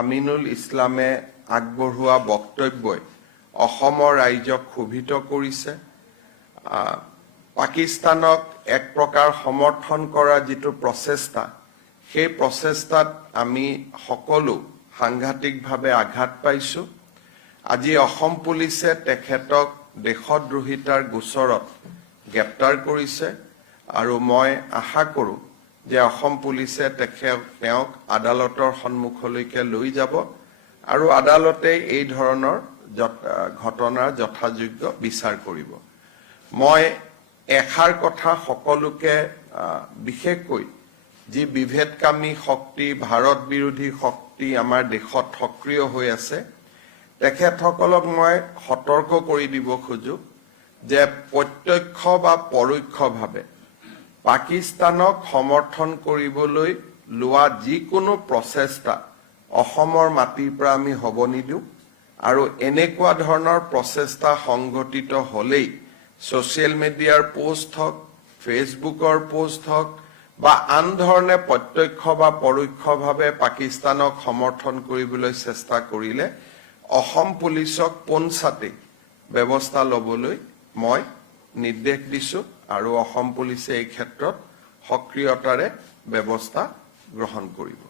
আমিনুল ইছলামে আগবঢ়োৱা বক্তব্যই অসমৰ ৰাইজক ক্ষোভিত কৰিছে। পাকিস্তানক এক প্ৰকাৰ সমৰ্থন কৰা যিটো প্ৰচেষ্টা, সেই প্ৰচেষ্টাত আমি সকলো সাংঘাতিকভাৱে আঘাত পাইছোঁ। আজি অসম পুলিচে তেখেতক দেশদ্ৰোহিতাৰ গোচৰত গ্ৰেপ্তাৰ কৰিছে আৰু মই আশা কৰোঁ যে অসম পুলিচে তেওঁক আদালতৰ সন্মুখলৈকে লৈ যাব আৰু আদালতে এই ধৰণৰ ঘটনাৰ যথাযোগ্য বিচাৰ কৰিব। মই এষাৰ কথা সকলোকে বিশেষকৈ যি বিভেদকামী শক্তি, ভাৰত বিৰোধী শক্তি আমাৰ দেশত সক্ৰিয় হৈ আছে, তেখেতসকলক মই সতৰ্ক কৰি দিব খোজো যে প্ৰত্যক্ষ বা পৰোক্ষভাৱে পাকিস্তানক সমৰ্থন কৰিবলৈ লোৱা যিকোনো প্ৰচেষ্টা অসমৰ মাটিৰ পৰা আমি হ'ব নিদিওঁ আৰু এনেকুৱা ধৰণৰ প্ৰচেষ্টা সংঘটিত হ'লেই ছ'চিয়েল মিডিয়াৰ পোষ্ট হওক, ফেচবুকৰ পোষ্ট হওক বা আন ধৰণে প্ৰত্যক্ষ বা পৰোক্ষভাৱে পাকিস্তানক সমৰ্থন কৰিবলৈ চেষ্টা কৰিলে অসম পুলিচক পোনছাতে ব্যৱস্থা ল'বলৈ মই নিৰ্দেশ দিছোঁ আৰু অসম পুলিচে এই ক্ষেত্ৰত সক্ৰিয়তাৰে ব্যৱস্থা গ্ৰহণ কৰিব।